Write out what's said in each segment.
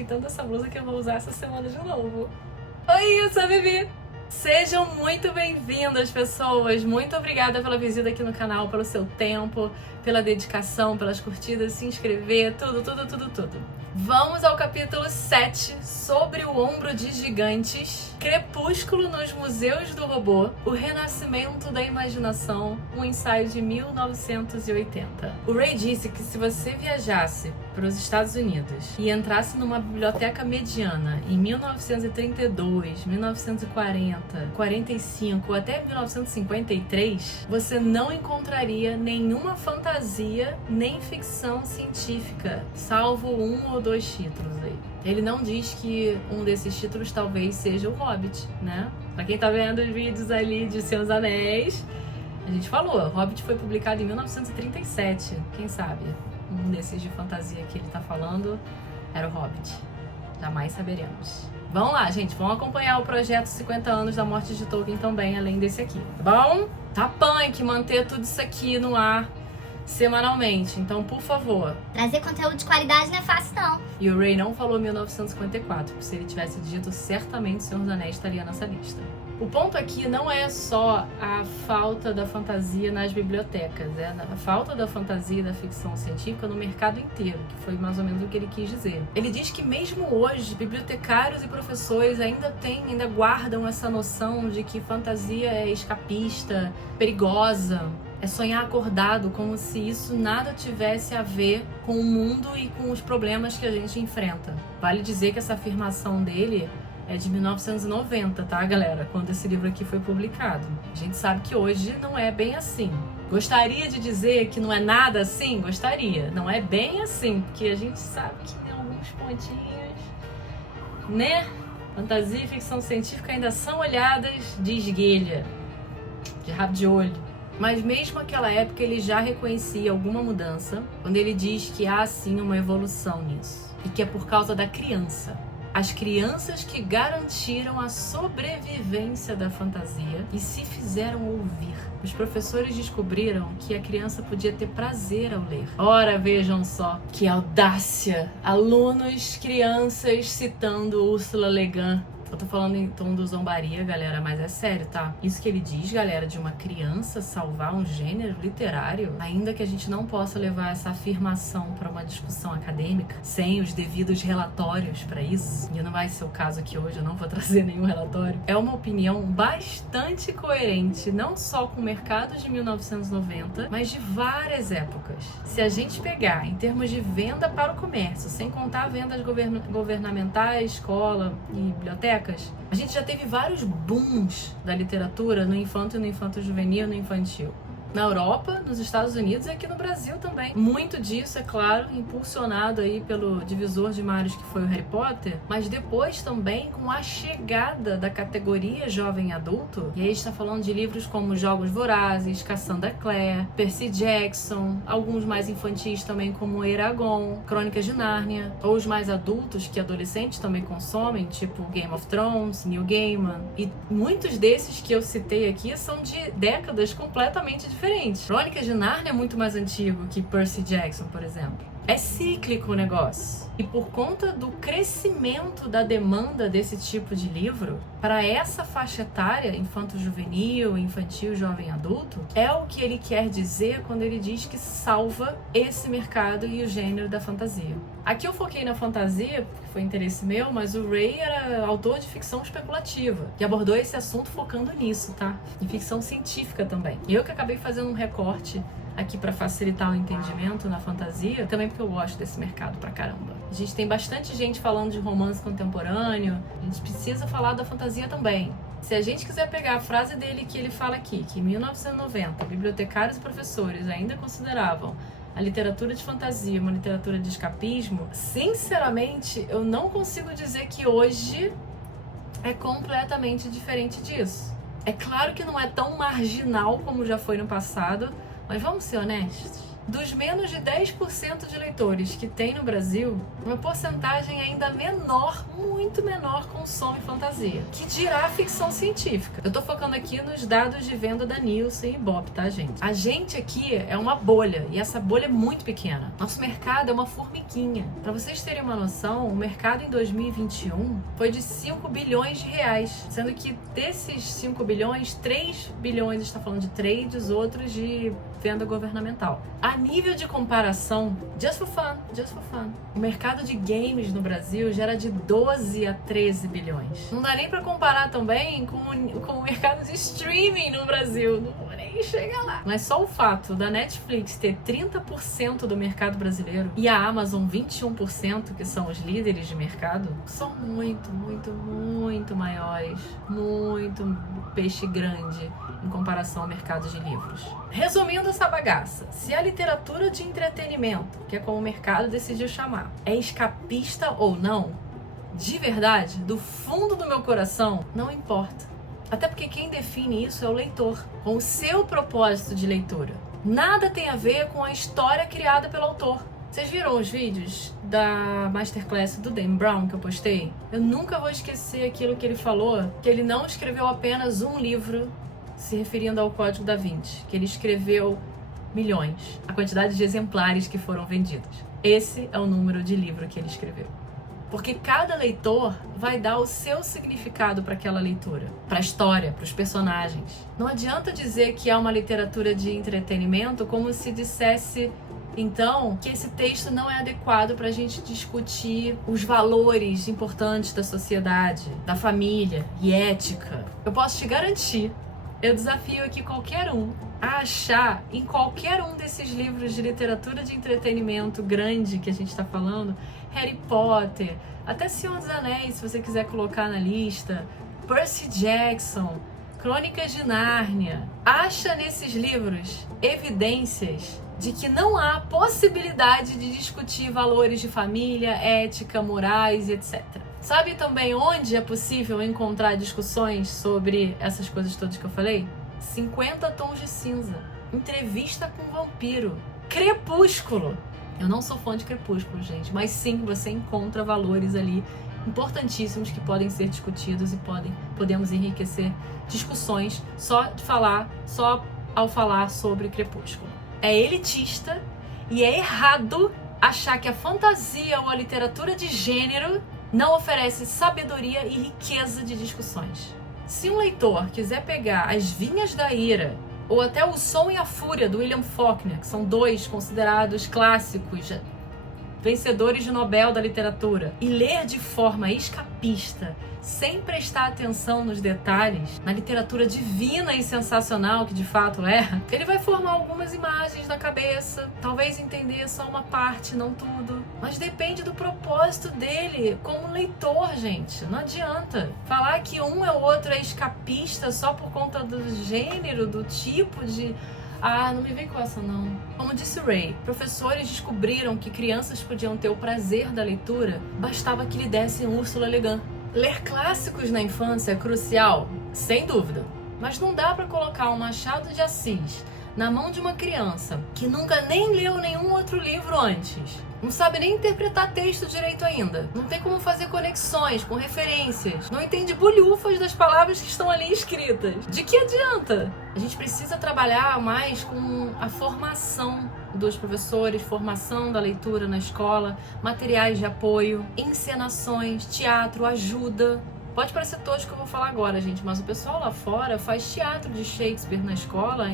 gostei tanto dessa blusa que eu vou usar essa semana de novo. Oi, eu sou a Vivi! Sejam muito bem-vindas, pessoas! Muito obrigada pela visita aqui no canal, pelo seu tempo, pela dedicação, pelas curtidas, se inscrever, tudo. Vamos ao capítulo 7, sobre o ombro de gigantes, Crepúsculo nos Museus do Robô, o renascimento da imaginação, um ensaio de 1980. O Ray disse que se você viajasse para os Estados Unidos e entrasse numa biblioteca mediana em 1932, 1940, 45 ou até 1953, você não encontraria nenhuma fantasia nem ficção científica, salvo um ou dois títulos aí. Ele não diz que um desses títulos talvez seja o Hobbit, né? Pra quem tá vendo os vídeos ali de Senhor dos Anéis, a gente falou, Hobbit foi publicado em 1937, quem sabe? Um desses de fantasia que ele tá falando era o Hobbit. Jamais saberemos. Vamos lá, gente, vamos acompanhar o projeto 50 anos da morte de Tolkien também, além desse aqui, tá bom? Tá punk manter tudo isso aqui no ar semanalmente, então por favor. Trazer conteúdo de qualidade não é fácil não. E o Ray não falou 1954, porque se ele tivesse dito, certamente o Senhor dos Anéis estaria nessa lista. O ponto aqui não é só a falta da fantasia nas bibliotecas, é a falta da fantasia e da ficção científica no mercado inteiro, que foi mais ou menos o que ele quis dizer. Ele diz que mesmo hoje, bibliotecários e professores ainda guardam essa noção de que fantasia é escapista, perigosa, é sonhar acordado, como se isso nada tivesse a ver com o mundo e com os problemas que a gente enfrenta. Vale dizer que essa afirmação dele é de 1990, tá, galera? Quando esse livro aqui foi publicado. A gente sabe que hoje não é bem assim. Gostaria de dizer que não é nada assim? Gostaria. Não é bem assim, porque a gente sabe que tem alguns pontinhos, né? Fantasia e ficção científica ainda são olhadas de esguelha, de rabo de olho. Mas mesmo naquela época ele já reconhecia alguma mudança, quando ele diz que há sim uma evolução nisso. E que é por causa da criança. As crianças que garantiram a sobrevivência da fantasia e se fizeram ouvir. Os professores descobriram que a criança podia ter prazer ao ler. Ora, vejam só, que audácia! Alunos, crianças citando Ursula Le Guin. Eu tô falando em tom do zombaria, galera, mas é sério, tá? Isso que ele diz, galera, de uma criança salvar um gênero literário, ainda que a gente não possa levar essa afirmação para uma discussão acadêmica, sem os devidos relatórios para isso, e não vai ser o caso aqui hoje, eu não vou trazer nenhum relatório, é uma opinião bastante coerente, não só com o mercado de 1990, mas de várias épocas. Se a gente pegar em termos de venda para o comércio, sem contar vendas governamentais, escola e biblioteca, a gente já teve vários booms da literatura no infanto e no infanto-juvenil, no infantil. Na Europa, nos Estados Unidos e aqui no Brasil também. Muito disso, é claro, impulsionado aí pelo divisor de mares que foi o Harry Potter, mas depois também com a chegada da categoria jovem adulto, e aí está falando de livros como Jogos Vorazes, Cassandra Clare, Percy Jackson, alguns mais infantis também como Eragon, Crônicas de Nárnia, ou os mais adultos que adolescentes também consomem, tipo Game of Thrones, Neil Gaiman, e muitos desses que eu citei aqui são de décadas completamente diferentes. Crônicas de Nárnia é muito mais antigo que Percy Jackson, por exemplo. É cíclico o negócio. E por conta do crescimento da demanda desse tipo de livro, para essa faixa etária, infanto-juvenil, infantil, jovem adulto, é o que ele quer dizer quando ele diz que salva esse mercado e o gênero da fantasia. Aqui eu foquei na fantasia, porque foi interesse meu, mas o Ray era autor de ficção especulativa e abordou esse assunto focando nisso, tá? Em ficção científica também. Eu que acabei fazendo um recorte aqui para facilitar o entendimento na fantasia, também porque eu gosto desse mercado pra caramba. A gente tem bastante gente falando de romance contemporâneo, a gente precisa falar da fantasia também. Se a gente quiser pegar a frase dele que ele fala aqui, que em 1990, bibliotecários e professores ainda consideravam a literatura de fantasia uma literatura de escapismo, sinceramente, eu não consigo dizer que hoje é completamente diferente disso. É claro que não é tão marginal como já foi no passado, mas vamos ser honestos. Dos menos de 10% de leitores que tem no Brasil, uma porcentagem ainda menor, muito menor, consome fantasia. Que dirá ficção científica. Eu tô focando aqui nos dados de venda da Nielsen e Ibope, tá, gente? A gente aqui é uma bolha, e essa bolha é muito pequena. Nosso mercado é uma formiguinha. Para vocês terem uma noção, o mercado em 2021 foi de 5 bilhões de reais, sendo que desses 5 bilhões, 3 bilhões está falando de trade, os outros de venda governamental. A nível de comparação, just for fun, o mercado de games no Brasil já era de 12 a 13 bilhões. Não dá nem para comparar também com o mercado de streaming no Brasil, não vou nem chegar lá. Mas só o fato da Netflix ter 30% do mercado brasileiro e a Amazon 21%, que são os líderes de mercado, são muito, muito, muito maiores, muito peixe grande em comparação ao mercado de livros. Resumindo essa bagaça, se a literatura de entretenimento, que é como o mercado decidiu chamar, é escapista ou não, de verdade, do fundo do meu coração, não importa. Até porque quem define isso é o leitor, com o seu propósito de leitura. Nada tem a ver com a história criada pelo autor. Vocês viram os vídeos da Masterclass do Dan Brown que eu postei? Eu nunca vou esquecer aquilo que ele falou, que ele não escreveu apenas um livro se referindo ao Código da Vinci, que ele escreveu milhões, a quantidade de exemplares que foram vendidos. Esse é o número de livro que ele escreveu. Porque cada leitor vai dar o seu significado para aquela leitura, para a história, para os personagens. Não adianta dizer que é uma literatura de entretenimento como se dissesse, então, que esse texto não é adequado para a gente discutir os valores importantes da sociedade, da família e ética. Eu posso te garantir, eu desafio aqui qualquer um a achar em qualquer um desses livros de literatura de entretenimento grande que a gente está falando, Harry Potter, até Senhor dos Anéis, se você quiser colocar na lista, Percy Jackson, Crônicas de Nárnia. Acha nesses livros evidências de que não há possibilidade de discutir valores de família, ética, morais e etc. Sabe também onde é possível encontrar discussões sobre essas coisas todas que eu falei? 50 Tons de Cinza, Entrevista com um Vampiro, Crepúsculo. Eu não sou fã de Crepúsculo, gente, mas sim, você encontra valores ali importantíssimos que podem ser discutidos e podemos enriquecer discussões só ao falar sobre Crepúsculo. É elitista e é errado achar que a fantasia ou a literatura de gênero não oferece sabedoria e riqueza de discussões. Se um leitor quiser pegar As Vinhas da Ira ou até O Som e a Fúria, do William Faulkner, que são dois considerados clássicos, vencedores de Nobel da literatura, e ler de forma escapista, sem prestar atenção nos detalhes, na literatura divina e sensacional que de fato é, ele vai formar algumas imagens na cabeça, talvez entender só uma parte, não tudo, mas depende do propósito dele como leitor, gente. Não adianta falar que um é o outro é escapista só por conta do gênero, do tipo de... Ah, não me vem com essa não. Como disse Ray, professores descobriram que crianças podiam ter o prazer da leitura, bastava que lhe dessem Ursula Le Guin. Ler clássicos na infância é crucial, sem dúvida, mas não dá para colocar um Machado de Assis na mão de uma criança que nunca nem leu nenhum outro livro antes, não sabe nem interpretar texto direito ainda, não tem como fazer conexões com referências, não entende bolhufas das palavras que estão ali escritas. De que adianta? A gente precisa trabalhar mais com a formação dos professores, formação da leitura na escola, materiais de apoio, encenações, teatro, ajuda. Pode parecer tosco que eu vou falar agora, gente, mas o pessoal lá fora faz teatro de Shakespeare na escola,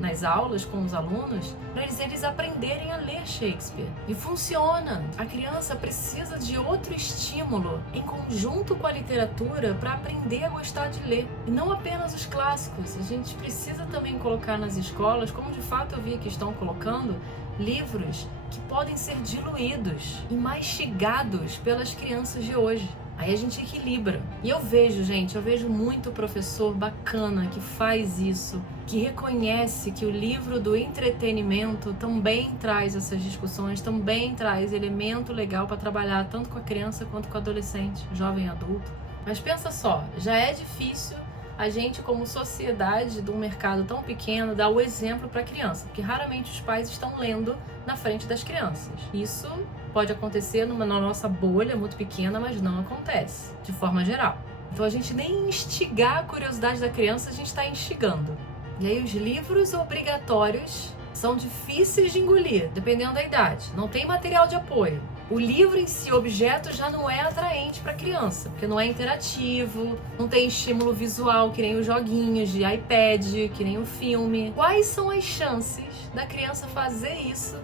nas aulas com os alunos, para eles aprenderem a ler Shakespeare. E funciona! A criança precisa de outro estímulo em conjunto com a literatura para aprender a gostar de ler. E não apenas os clássicos, a gente precisa também colocar nas escolas, como de fato eu vi que estão colocando, livros que podem ser diluídos e mastigados pelas crianças de hoje. Aí a gente equilibra. E eu vejo muito professor bacana que faz isso, que reconhece que o livro do entretenimento também traz essas discussões, também traz elemento legal para trabalhar tanto com a criança quanto com o adolescente, jovem e adulto. Mas pensa só, já é difícil a gente, como sociedade de um mercado tão pequeno, dá o exemplo para a criança, porque raramente os pais estão lendo na frente das crianças. Isso pode acontecer na nossa bolha muito pequena, mas não acontece de forma geral. Então a gente nem instigar a curiosidade da criança, a gente está instigando. E aí os livros obrigatórios são difíceis de engolir, dependendo da idade. Não tem material de apoio. O livro em si, o objeto, já não é atraente para a criança, porque não é interativo, não tem estímulo visual, que nem os joguinhos de iPad, que nem o filme. Quais são as chances da criança fazer isso,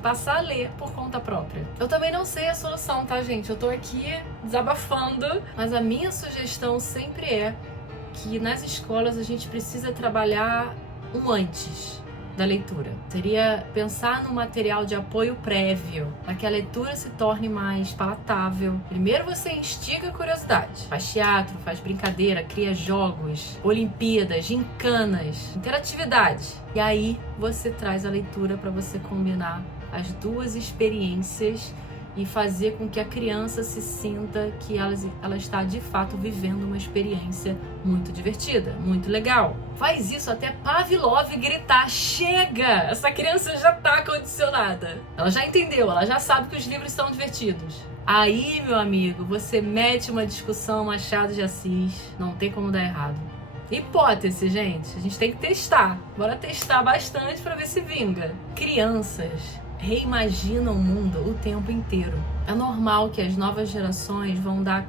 passar a ler por conta própria? Eu também não sei a solução, tá, gente? Eu tô aqui desabafando, mas a minha sugestão sempre é que nas escolas a gente precisa trabalhar um antes da leitura. Seria pensar no material de apoio prévio, para que a leitura se torne mais palatável. Primeiro você instiga a curiosidade, faz teatro, faz brincadeira, cria jogos, Olimpíadas, gincanas, interatividade. E aí você traz a leitura para você combinar as duas experiências e fazer com que a criança se sinta que ela está de fato vivendo uma experiência muito divertida, muito legal. Faz isso até Pavlov gritar: chega! Essa criança já está condicionada. Ela já entendeu, ela já sabe que os livros são divertidos. Aí, meu amigo, você mete uma discussão Machado de Assis, não tem como dar errado. Hipótese, gente, a gente tem que testar. Bora testar bastante para ver se vinga. Crianças reimaginam o mundo o tempo inteiro. É normal que as novas gerações vão dar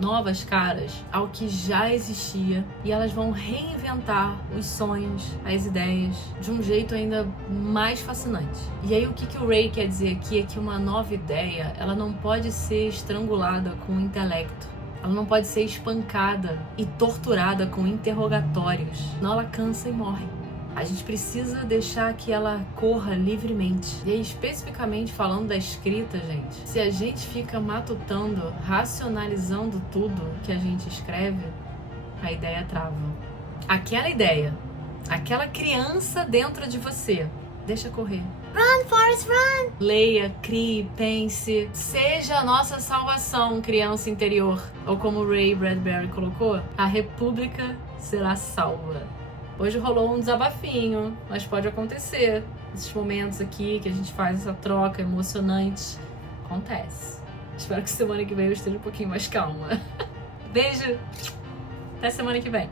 novas caras ao que já existia, e elas vão reinventar os sonhos, as ideias, de um jeito ainda mais fascinante. E aí o que o Ray quer dizer aqui é que uma nova ideia, ela não pode ser estrangulada com o intelecto. Ela não pode ser espancada e torturada com interrogatórios. Senão ela cansa e morre. A gente precisa deixar que ela corra livremente. E aí, especificamente falando da escrita, gente, se a gente fica matutando, racionalizando tudo que a gente escreve, a ideia trava. Aquela ideia, aquela criança dentro de você, deixa correr. Run, Forrest, run! Leia, crie, pense. Seja a nossa salvação, criança interior. Ou como Ray Bradbury colocou, a república será salva. Hoje rolou um desabafinho, mas pode acontecer. Esses momentos aqui que a gente faz essa troca emocionante, acontece. Espero que semana que vem eu esteja um pouquinho mais calma. Beijo! Até semana que vem.